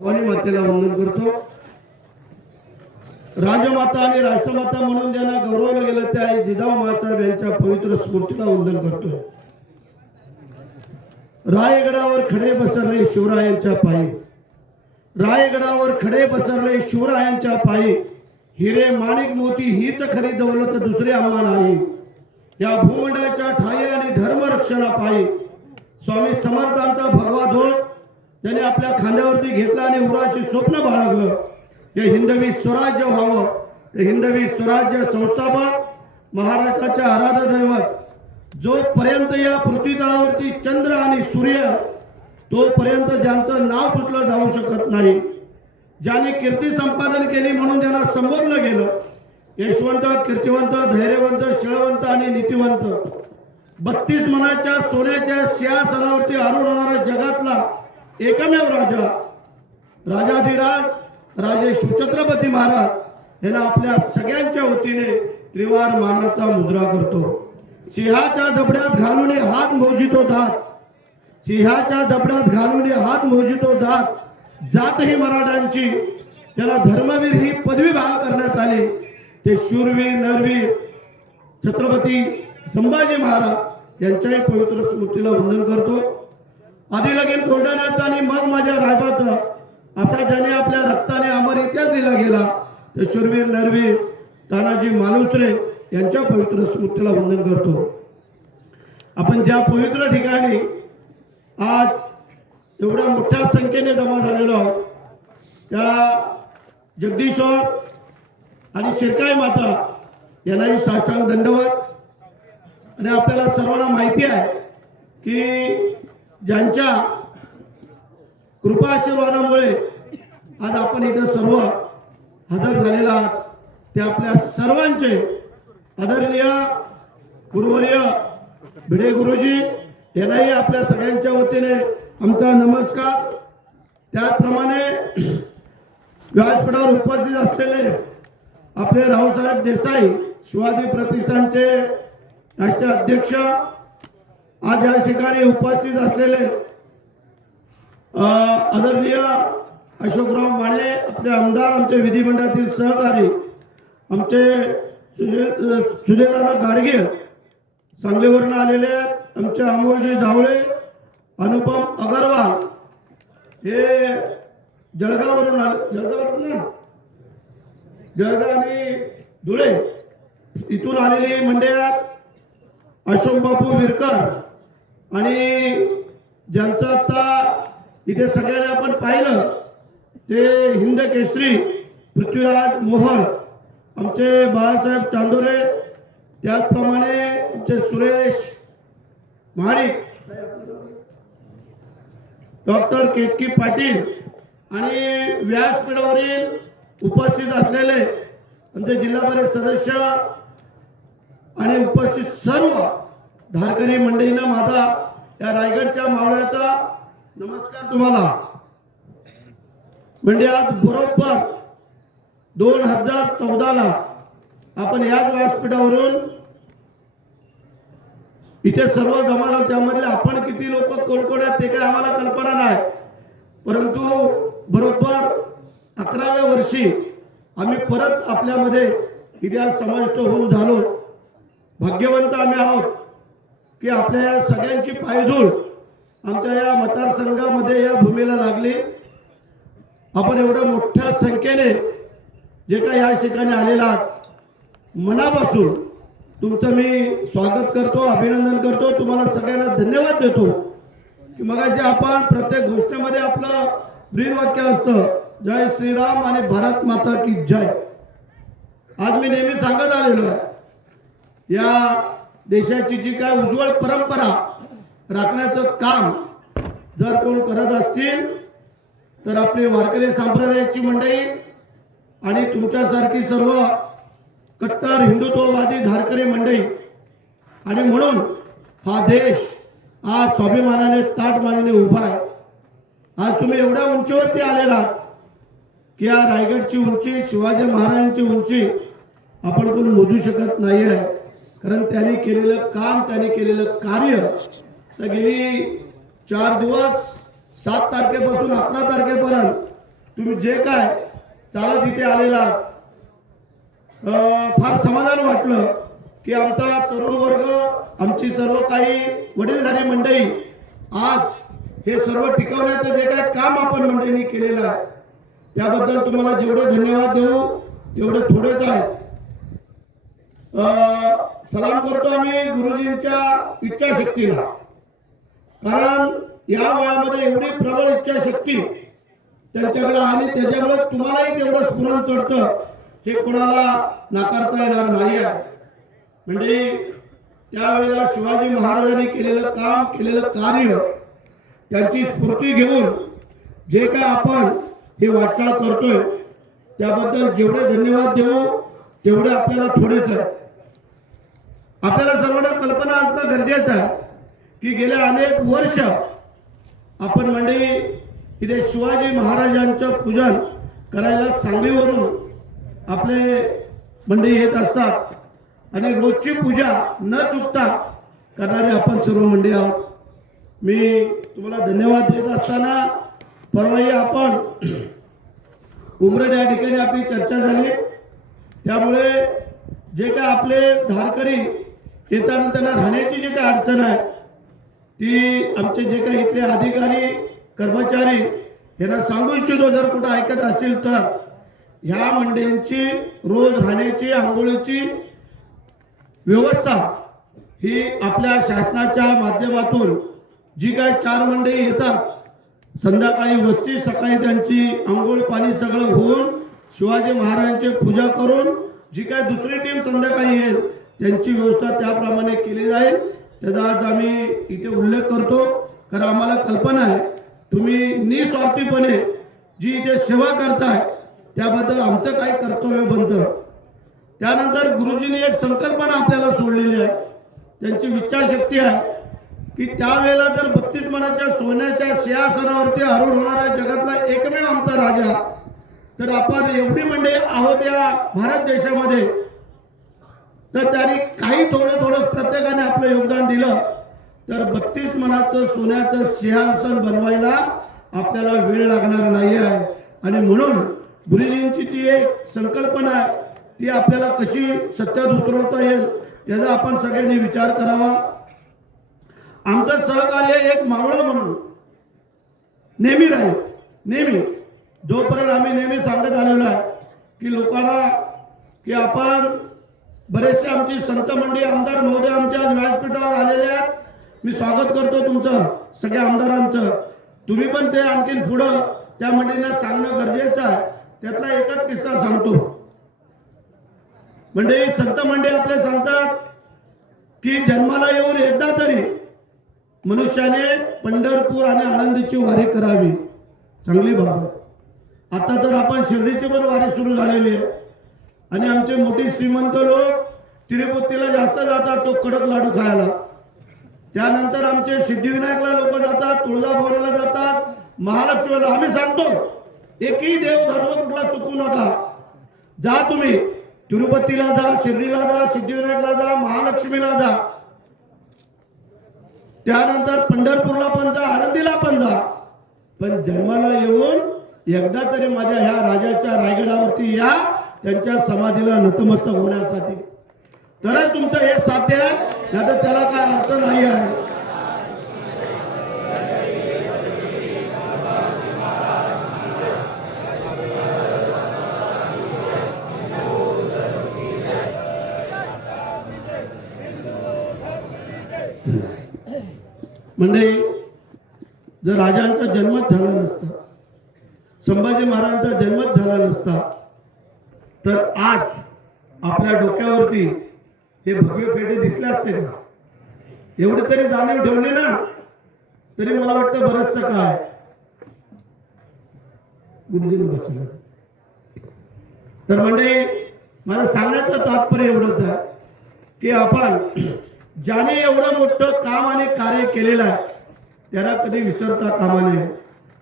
भवानी मातेला वंदन करतो. राजमाता आणि राष्ट्रमाता म्हणून ज्यांना गौरवलं गेलं त्या आई जिजाऊ मासाहेब यांच्या पवित्र स्मृतीला वंदन करतो रायगडावर खडे बसरले शिवरायांच्या पायी. रायगडावर खडे बसरले शिवरायांच्या पायी. हिरे माणिक मोती हीच खरी दौलत दुसरे आव्हान आहे या भूमंडळाच्या ठाई आणि धर्मरक्षणा पायी स्वामी समर्थांचा भगवा ध्वज त्याने आपल्या खांद्यावरती घेतला आणि उराशी स्वप्न बाळगलं. हे हिंदवी स्वराज्य व्हावं. ते हिंदवी स्वराज्य संस्थापक महाराष्ट्राच्या आराध्य दैवत जोपर्यंत या पृथ्वी तळावरती चंद्र आणि सूर्य तोपर्यंत ज्यांचं नाव पुसलं जाऊ शकत नाही. ज्यांनी कीर्ती संपादन केली म्हणून ज्यांना संबोधलं गेलं यशवंत कीर्तिवंत धैर्यवंत शिळवंत आणि नीतिवंत. बत्तीस मनाच्या सोन्याच्या सिंहासनावरती आरूढ होणारा जगातला एकमेव राजा राजाधिराज राजे शिवछत्रपती महाराज यांना आपल्या सगळ्यांच्या वतीने त्रिवार मानाचा मुजरा करतो. सिंहाच्या जबड्यात घालून हात मोजितो दात. सिंहाच्या जबड्यात घालून हात मोजितो दात. जात ही मराठ्यांची त्याला धर्मवीर ही पदवी बहाल करण्यात आली. ते शूरवीर नरवीर छत्रपती संभाजी महाराज यांच्याही पवित्र स्मृतीला वंदन करतो. आधी लगीन कोंढाण्याचा आणि मग माझ्या रायबाचा असा ज्याने आपल्या रक्ताने अमर इतिहास दिला गेला ते शूरवीर नरवीर तानाजी मालुसरे यांच्या पवित्र स्मृतीला वंदन करतो. आपण ज्या पवित्र ठिकाणी आज एवढ्या मोठ्या संख्येने जमा झालेलो आहोत त्या जगदीश्वर आणि शिरकाई माता यांनाही साष्टांग दंडवत. आणि आपल्याला सर्वांना माहिती आहे की ज्यांच्या कृपाशीर्वादामुळे आज आपण इथं सर्व हजर झालेला आहात ते आपल्या सर्वांचे आदरणीय गुरुवर्य भिडे गुरुजी यांनाही आपल्या सगळ्यांच्या वतीने आमचा नमस्कार. त्याचप्रमाणे व्यासपीठावर उपस्थित असलेले आपले रावसाहेब देसाई शिवाजी प्रतिष्ठानचे राष्ट्रीय अध्यक्ष आज या ठिकाणी उपस्थित असलेले आदरणीय अशोकराव माने आपले आमदार आमचे विधिमंडळातील सहकारी आमचे सुजय सुजयदादा गाडगे सांगलीवरून आलेले आमचे अमोलजी जावळे अनुपम अगरवाल हे जळगाववरून आले जळगाववरून जळगाव आणि धुळे इथून आलेली मंडळात अशोक बापू विरकर आणि ज्यांचं आता इथे सगळ्यांना आपण पाहिलं ते हिंद केसरी पृथ्वीराज मोहन आमचे बाळासाहेब चांदोरे त्याचप्रमाणे आमचे सुरेश महाडिक डॉक्टर केतकी पाटील आणि व्यासपीठावरील उपस्थित असलेले आमचे जिल्हा परिषद सदस्य आणि उपस्थित सर्व धारकरी मंडळीनं माझा या रायगडच्या मावळ्याचा नमस्कार तुम्हाला. म्हणजे आज बरोबर दोन हजार चौदाला आपण याच व्यासपीठावरून इथे सर्व जमा झालो त्यामधले आपण किती लोक कोण कोण आहेत ते काय आम्हाला कल्पना नाही. परंतु बरोबर अकराव्या वर्षी आम्ही परत आपल्यामध्ये इतिहास समाविष्ट होऊन झालो. भाग्यवंत आम्ही आहोत. की आपल्या या सगळ्यांची पायधूळ आमच्या या मतदारसंघामध्ये या भूमीला लागली. आपण एवढ्या मोठ्या संख्येने जे काही या ठिकाणी आलेला आहात मनापासून तुमचं मी स्वागत करतो अभिनंदन करतो. तुम्हाला सगळ्यांना धन्यवाद देतो. की मगाशी आपण प्रत्येक गोष्टीमध्ये आपलं ब्रीदवाक्य असतं जय श्रीराम आणि भारत माता की जय. आज मी नेहमी सांगत आलेलो आहे या देशाची जी काय उज्ज्वल परंपरा राखण्याचं काम जर कोण करत असतील तर आपली वारकरी संप्रदायाची मंडळी आणि तुमच्यासारखी सर्व कट्टर हिंदुत्ववादी धारकरी मंडळी. आणि म्हणून हा देश आज स्वाभिमानाने ताटमानाने उभा आहे. आज तुम्ही एवढ्या उंचीवरती आलेला आहात की या रायगडची उंची शिवाजी महाराजांची उंची आपण कोण मोजू शकत नाही आहे कारण त्यांनी केलेलं काम त्यांनी केलेलं कार्य तर गेली चार दिवस सात तारखेपासून अकरा तारखेपर्यंत तुम्ही जे काय चालत इथे आलेला अं, फार समाधान वाटलं की आमचा तरुण वर्ग आमची सर्व काही वडीलधारी मंडळी आज हे सर्व टिकवण्याचं जे काय काम आपण मंडळींनी केलेलं आहे त्याबद्दल तुम्हाला जेवढे धन्यवाद देऊ तेवढे थोडेच आहे अं, सलाम करतो आम्ही गुरुजींच्या इच्छाशक्तीला. कारण या वयामध्ये एवढी प्रबळ इच्छाशक्ती त्यांच्याकडे आणि त्याच्यामुळे तुम्हालाही तेवढं स्फुरण चढतं. हे कोणाला नाकारता येणार नाही आहे. म्हणजे त्यावेळेला शिवाजी महाराजांनी केलेलं काम केलेलं कार्य त्यांची स्फूर्ती घेऊन जे काय आपण हे वाटचाल करतोय त्याबद्दल जेवढे धन्यवाद देऊ तेवढे आपल्याला थोडेच आहे. आपल्याला सर्वांना कल्पना असणं गरजेचं आहे की गेल्या अनेक वर्ष आपण मंडळी इथे शिवाजी महाराजांचं पूजन करायला सांगलीवरून आपले मंडळी येत असतात. आणि रोजची पूजा न चुकता करणारे आपण सर्व मंडळी आहोत. मी तुम्हाला धन्यवाद देत असताना परवाही आपण उमरेड या ठिकाणी आपली चर्चा झाली. त्यामुळे जे काय आपले धारकरी येताना त्यांना राहण्याची जी काही अडचण आहे ती आमचे जे काही इथले अधिकारी कर्मचारी यांना सांगू इच्छितो जर कुठं ऐकत असतील तर. ह्या मंडळींची रोज राहण्याची आंघोळीची व्यवस्था ही आपल्या शासनाच्या माध्यमातून जी काय चार मंडळी येतात संध्याकाळी वस्ती सकाळी त्यांची आंघोळ पाणी सगळं होऊन शिवाजी महाराजांची पूजा करून जी काय दुसरी टीम संध्याकाळी येईल त्यांची व्यवस्था त्याप्रमाणे केली जाईल त्याचा आज आम्ही इथे उल्लेख करतो. कारण आम्हाला कल्पना आहे तुम्ही निस्वार्थीपणे जी इथे सेवा करताय त्याबद्दल आमचं काय कर्तव्य बनतं त्यानंतर गुरुजींनी एक संकल्पना आपल्याला सोडलेली आहे. त्यांची विचारशक्ती आहे की त्यावेळेला जर बत्तीस मनाच्या सोन्याच्या सिंहासनावरती आरूढ होणारा जगातला एकमेव आमचा राजा तर आपण एवढी मंडळी आहोत या भारत देशामध्ये तर त्यांनी काही थोडं थोडं प्रत्येकाने आपलं योगदान दिलं. तर बत्तीस मनाचं सोन्याचं सिंहासन बनवायला आपल्याला वेळ लागणार नाही आहे आणि म्हणून गुरुजींची ती एक संकल्पना आहे ती आपल्याला कशी सत्यात उतरवता येईल याचा आपण सगळ्यांनी विचार करावा. आमचं सहकार्य एक मावळं म्हणून नेहमी राहील. नेहमी. जोपर्यंत आम्ही नेहमी सांगत आलेलो आहे की लोकांना की आपण बरेचसे आमची संत मंडळी आमदार महोदय आमच्या व्यासपीठावर आलेले आहेत. मी स्वागत करतो तुमचं सगळ्या आमदारांचं. तुम्ही पण ते आणखीन पुढं त्या मंडळींना सांगणं गरजेचं आहे. त्यातला एकच किस्सा सांगतो. म्हणजे संत मंडळी आपले सांगतात की जन्माला येऊन एकदा तरी मनुष्याने पंढरपूर आणि आनंदीची वारी करावी. चांगली बाब आता तर आपण शिर्डीची पण वारी सुरू झालेली आहे. आणि आमचे मोठे श्रीमंत लोक तिरुपतीला जास्त जातात तो कडक लाडू खायला. त्यानंतर आमचे सिद्धिविनायकला लोक जातात तुळजाभवानीला जातात महालक्ष्मीला. आम्ही सांगतो एकही देव धर्म कुठला चुकू नका. जा तुम्ही तिरुपतीला जा शिर्डीला जा सिद्धिविनायकला जा महालक्ष्मीला जा. त्यानंतर पंढरपूरला पण जा आनंदीला पण जा. पण जन्माला येऊन एकदा तरी माझ्या ह्या राजाच्या रायगडावरती या त्यांच्या समाधीला नतमस्तक होण्यासाठी. तरच तुमचं हे साध्य आहे नाही तर त्याला काय अर्थ नाही आहे. म्हणजे जर राजांचा जन्मच झाला नसता संभाजी महाराजांचा जन्मच झाला नसता तर आज आपल्या डोक्यावरती हे भगवे फेटे दिसले असते का? एवढे तरी जाणीव ठेवले ना तरी मला वाटतं बरंचसं काय. गुरुजीने बसलं. तर म्हणजे माझं सांगण्याचं तात्पर्य एवढंच आहे की आपण ज्याने एवढं मोठं काम आणि कार्य केलेलं आहे त्याला कधी विसरता कामा नये.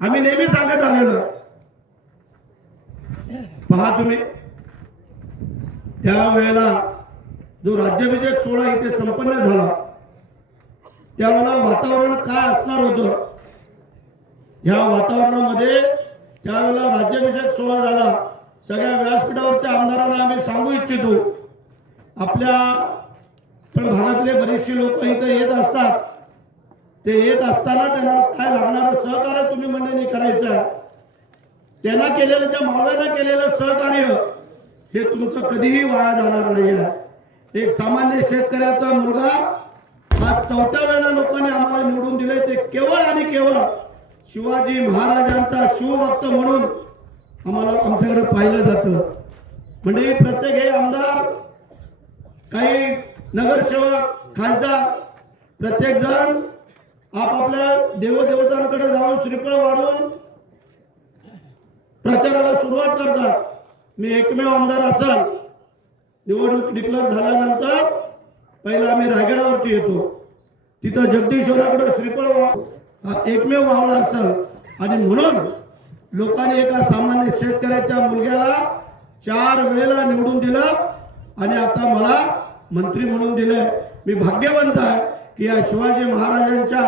आम्ही नेहमी सांगत आलेलो. पहा तुम्ही. त्यावेळेला जो राज्याभिषेक सोहळा इथे संपन्न झाला त्यावेळेला वातावरण काय असणार होतं? ह्या वातावरणामध्ये त्यावेळेला राज्याभिषेक सोहळा झाला. सगळ्या व्यासपीठावरच्या आमदारांना आम्ही सांगू इच्छितो आपल्या पण भागातले बरेचसे लोक इथं येत असतात. ते येत असताना त्यांना काय लागणारं? सहकार्य तुम्ही मंडळींनी करायचं. त्याला त्यांना केलेलं त्या मावळ्यानं केलेलं सहकार्य हे तुमचं कधीही वाया जाणार नाही एक सामान्य शेतकऱ्याचा मुलगा हा चौथ्या वेळेला लोकांनी आम्हाला निवडून दिले ते केवळ आणि केवळ शिवाजी महाराजांचा शिवभक्त म्हणून आम्हाला आमच्याकडे पाहिलं जातं. म्हणजे प्रत्येक हे आमदार काही नगरसेवक खासदार प्रत्येक जण आपापल्या देवदेवतांकडे जाऊन श्रीफळ वाढून प्रचाराला सुरुवात करतात. मी एकमेव आमदार असाल. निवडणूक डिक्लेअर झाल्यानंतर पहिला आम्ही रायगडावरती येतो. तिथं जगदीश्वराकडे श्रीफळ हा एकमेव मावळा असाल. आणि म्हणून लोकांनी एका सामान्य शेतकऱ्याच्या मुलग्याला चार वेळेला निवडून दिलं आणि आता मला मंत्री म्हणून दिलंय. मी भाग्यवंत आहे की या शिवाजी महाराजांच्या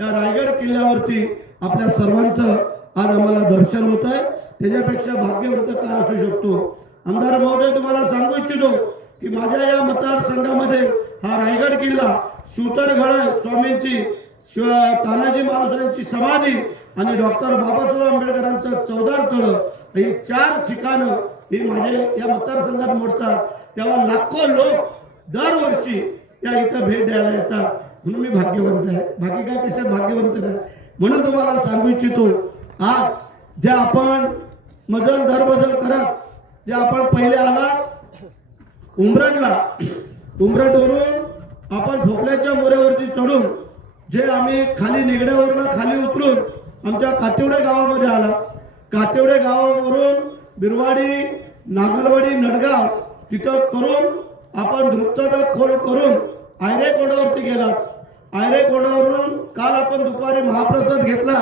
या रायगड किल्ल्यावरती आपल्या सर्वांचं आज आम्हाला दर्शन होत आहे त्याच्यापेक्षा भाग्यवंत काय असू शकतो? आमदार महोदय तुम्हाला सांगू इच्छितो की माझ्या या मतदारसंघामध्ये हा रायगड किल्ला शिवतरगड स्वामींची तानाजी महाराजांची समाधी आणि डॉक्टर बाबासाहेब आंबेडकरांचं चौदार तळ ही चार ठिकाणं ही माझ्या या मतदारसंघात मोडतात. तेव्हा लाखो लोक दरवर्षी त्या इथं भेट द्यायला येतात. म्हणून मी भाग्यवंत आहे. बाकी काय कशात भाग्यवंत नाही? म्हणून तुम्हाला सांगू इच्छितो आज ज्या आपण मजल दरबदल करत जे आपण पहिले आला उमरडला. उमरडवरून आपण ठोकल्याच्या मोऱ्यावरती चढून जे आम्ही खाली निगड्यावरनं खाली उतरून आमच्या कातिवडे गावामध्ये आला. कातिवडे गावावरून बिरवाडी नागलवाडी नडगाव तिथं करून आपण द्रुतता खोल करून आयरे कोंडावरती गेलात. आयरे कोंडावरून काल आपण दुपारी महाप्रसाद घेतला.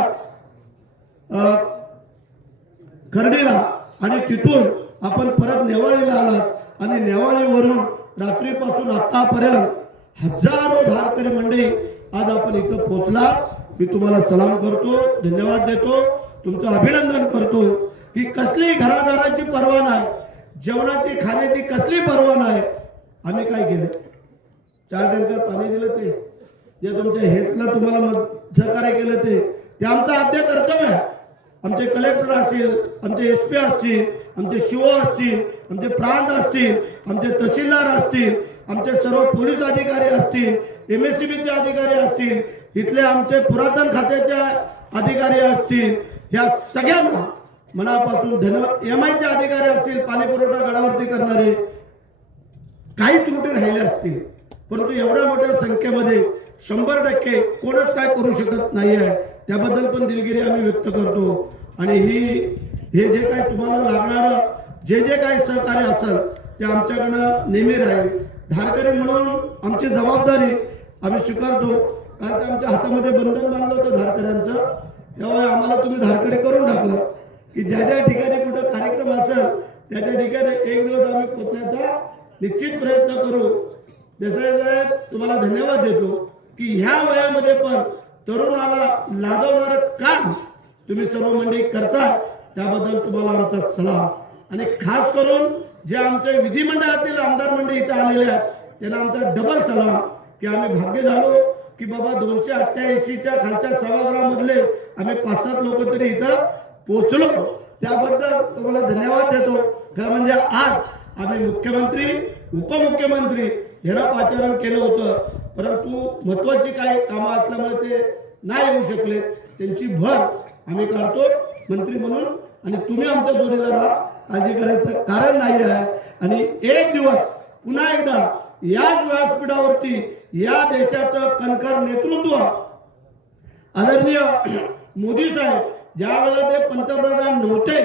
अं, खर्डीला आणि तिथून आपण परत नेवाळीला आलात. आणि नेवाळीवरून रात्रीपासून आतापर्यंत हजारो धारकरी मंडळी आज आपण इथं पोहोचला. मी तुम्हाला सलाम करतो धन्यवाद देतो तुमचं अभिनंदन करतो. की कसली घरादाराची पर्वा नाही जेवणाची खाण्याची कसली पर्वा नाही. आम्ही काय केलं? चार टँकर पाणी दिलं ते. जे तुमच्या हेतला तुम्हाला सहकार्य केलं ते. ते आमचं आद्य कर्तव्य आहे. आमचे कलेक्टर असतील आमचे एस पी असतील आमचे शिव असतील आमचे प्रांत असतील आमचे तहसीलदार असतील आमचे सर्व पोलीस अधिकारी असतील एम एस सी बीचे अधिकारी असतील इथले आमचे पुरातन खात्याचे अधिकारी असतील या सगळ्यांना मनापासून धन्यवाद. एम आयचे अधिकारी असतील पाणी पुरवठा गडावरती करणारे काही त्रुटी राहिले असतील परंतु एवढ्या मोठ्या संख्येमध्ये शंभर टक्के कोणच काय करू शकत नाही आहे त्याबद्दल पण दिलगिरी आम्ही व्यक्त करतो. आणि ही हे जे काही तुम्हाला लागणारं जे जे काही सहकार्य असेल ते आमच्याकडनं नेहमी राहील. धारकरी म्हणून आमची जबाबदारी आम्ही स्वीकारतो. कारण ते आमच्या हातामध्ये बंधन बांधलं होतं धारकऱ्यांचं. त्यामुळे आम्हाला तुम्ही धारकरी करून टाकलं. की ज्या ज्या ठिकाणी कुठं कार्यक्रम असेल त्या त्या ठिकाणी एक दिवस आम्ही पोचण्याचा निश्चित प्रयत्न करू. देसाई साहेब तुम्हाला धन्यवाद देतो की ह्या वयामध्ये पण तरुणाला लाजवणार काम तुम्ही सर्व मंडळी करताय त्याबद्दल तुम्हाला आमचा सलाम. आणि खास करून जे आमच्या विधिमंडळातील आमदार मंडळी इथं आलेले आहेत त्यांना आमचा डबल सलाम की आम्ही भाग्य झालो की बाबा दोनशे अठ्ठ्याऐंशीच्या खालच्या सभागृहामधले आम्ही पाच सात लोक तरी इथं पोचलो त्याबद्दल तुम्हाला धन्यवाद देतो. खरं म्हणजे आज आम्ही मुख्यमंत्री उपमुख्यमंत्री ह्याला पाचारण केलं होतं. परंतु महत्वाची काही कामं असल्यामुळे ते नाही येऊ शकले. त्यांची भर आम्ही काढतो मंत्री म्हणून. आणि तुम्ही आमच्या जोडीला राहा काळजी करायचं कारण नाही आहे. आणि एक दिवस पुन्हा एकदा याच व्यासपीठावरती या देशाचं कणखर नेतृत्व आदरणीय मोदी साहेब ज्या वेळेला ते पंतप्रधान नव्हते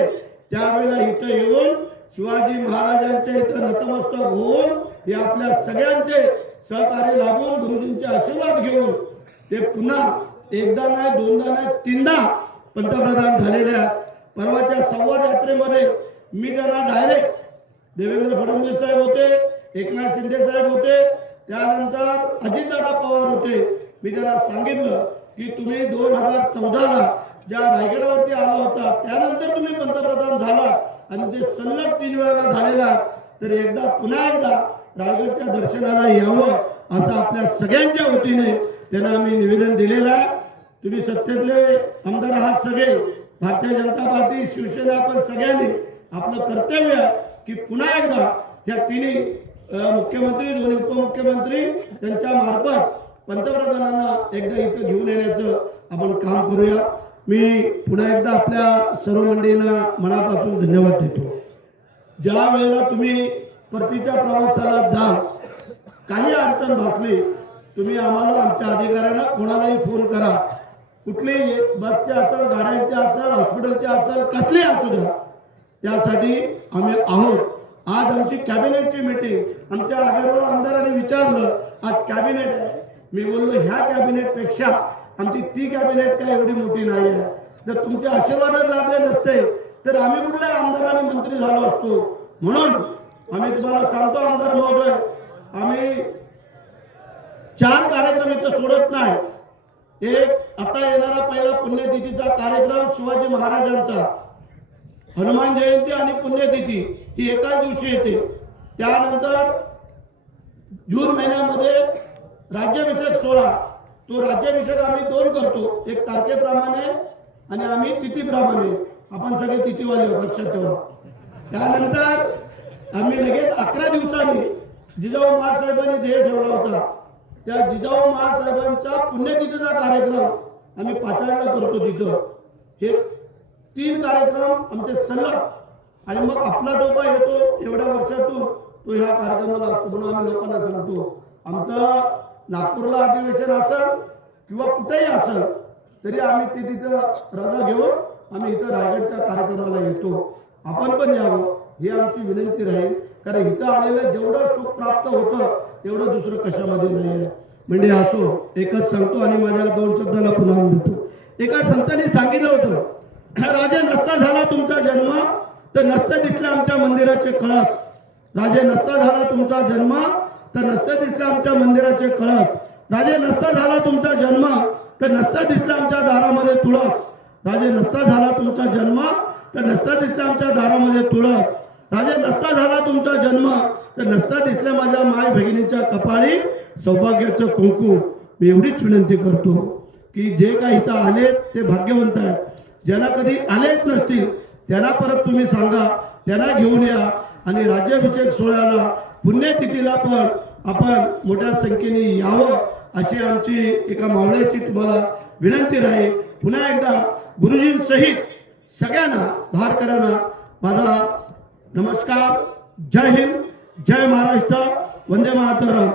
त्यावेळेला इथं येऊन शिवाजी महाराजांच्या इथं नतमस्तक होऊन हे आपल्या सगळ्यांचे सहकार्य लाभून गुरुजींचे आशीर्वाद घेऊन ते पुन्हा एकदा नाही दोनदा नाही तीनदा पंतप्रधान झालेले आहेत. परवाच्या संवाद यात्रेमध्ये मी त्यांना डायरेक्ट देवेंद्र फडणवीस साहेब होते एकनाथ शिंदे साहेब होते त्यानंतर अजितदादा पवार होते. मी त्यांना सांगितलं की तुम्ही दोन हजार चौदाला ज्या रायगडावरती आला होता त्यानंतर तुम्ही पंतप्रधान झाला आणि ते सलग तीन वेळाला झालेला तर एकदा पुन्हा एकदा रायगडच्या दर्शनाला यावं असं आपल्या सगळ्यांच्या वतीने त्यांना आम्ही निवेदन दिलेलं आहे. तुम्ही सत्तेतले आमदार आहात सगळे. भारतीय जनता पार्टी शिवसेना आपण सगळ्यांनी आपलं कर्तव्य की पुन्हा एकदा या तिन्ही मुख्यमंत्री दोन्ही उपमुख्यमंत्री त्यांच्या मार्फत पंतप्रधानांना एकदा इथं घेऊन येण्याचं आपण काम करूया. मी पुन्हा एकदा आपल्या सर्व मंडळींना मनापासून धन्यवाद देतो. ज्या वेळेला तुम्ही परतीच्या प्रवासाला जा. काही अडचण भासली तुम्ही आम्हाला आमच्या अधिकाऱ्यांना कोणालाही फोन करा. कुठलीही बसचे असेल गाड्यांचे असेल हॉस्पिटलचे असेल कसले असू द्या. त्यासाठी आम्ही आहोत. आज आमची कॅबिनेटची मीटिंग आमच्या अगरवाल आमदाराने विचारलं आज कॅबिनेट आहे. मी बोललो ह्या कॅबिनेटपेक्षा आमची ती कॅबिनेट काय एवढी मोठी नाही आहे? जर तुमच्या आशीर्वादच लाभले नसते तर आम्ही कुठल्या आमदाराने मंत्री झालो असतो? म्हणून आम्ही तुम्हाला सांगतो आमदार महोदय आम्ही चार कार्यक्रम इथं सोडत नाही. एक आता येणारा पहिला पुण्यतिथीचा कार्यक्रम शिवाजी महाराजांचा. हनुमान जयंती आणि पुण्यतिथी ही एकाच दिवशी येते. त्यानंतर जून महिन्यामध्ये राज्याभिषेक सोहळा. तो राज्याभिषेक आम्ही दोन करतो. एक तारखेप्रमाणे आणि आम्ही तिथीप्रमाणे. आपण सगळे तिथीवाले लक्षात ठेवा. त्यानंतर आम्ही लगेच अकरा दिवसांनी जिजाऊ महासाहेबांनी ध्येय ठेवला होता. त्या जिजाऊ महासाहेबांचा पुण्यतिथीचा कार्यक्रम आम्ही पाचाडला करतो तिथं. हे तीन कार्यक्रम आमचे सलग आणि मग आपला जो काय येतो एवढ्या वर्षातून तो ह्या कार्यक्रमाला असतो म्हणून आम्ही लोकांना सांगतो. आमचं नागपूरला अधिवेशन असेल किंवा कुठेही असेल तरी आम्ही ते तिथं रजा घेऊन आम्ही इथं रायगडच्या कार्यक्रमाला येतो. आपण पण यावं. ही आमची विनंती राहील. कारण इथं आलेलं जेवढं सुख प्राप्त होतं तेवढं दुसरं कशामध्ये नाही आहे. म्हणजे असो एकच सांगतो आणि माझ्या दोन शब्दाला पुन्हा म्हणतो एका संतांनी सांगितलं होतं राजा नसता झाला तुमचा जन्म तर नसता दिसला आमच्या मंदिराचे कळस राजे नसता झाला तुमचा जन्म तर नसता दिसला आमच्या मंदिराचे कळस राजे नसता झाला तुमचा जन्म तर नसता दिसला आमच्या दारामध्ये तुळस. राजे नसता झाला तुमचा जन्म तर नसता दिसला आमच्या दारामध्ये तुळस. राजे नसता झाला तुमचा जन्म. तर नसता दिसल्या माझ्या माय भगिनीच्या कपाळी सौभाग्याचं कुंकू. मी एवढीच विनंती करतो की जे काही इथं आले ते भाग्यवंत आहेत. ज्यांना कधी आलेच नसतील त्यांना परत तुम्ही सांगा. त्यांना घेऊन या. आणि राज्याभिषेक सोहळ्याला पुण्यतिथीला पण आपण मोठ्या संख्येने यावं अशी आमची एका मावळ्याची तुम्हाला विनंती राहील. पुन्हा एकदा गुरुजींसहित सगळ्यांना भारकरांना माझा नमस्कार जय हिंद जय महाराष्ट्र वंदे मातरम.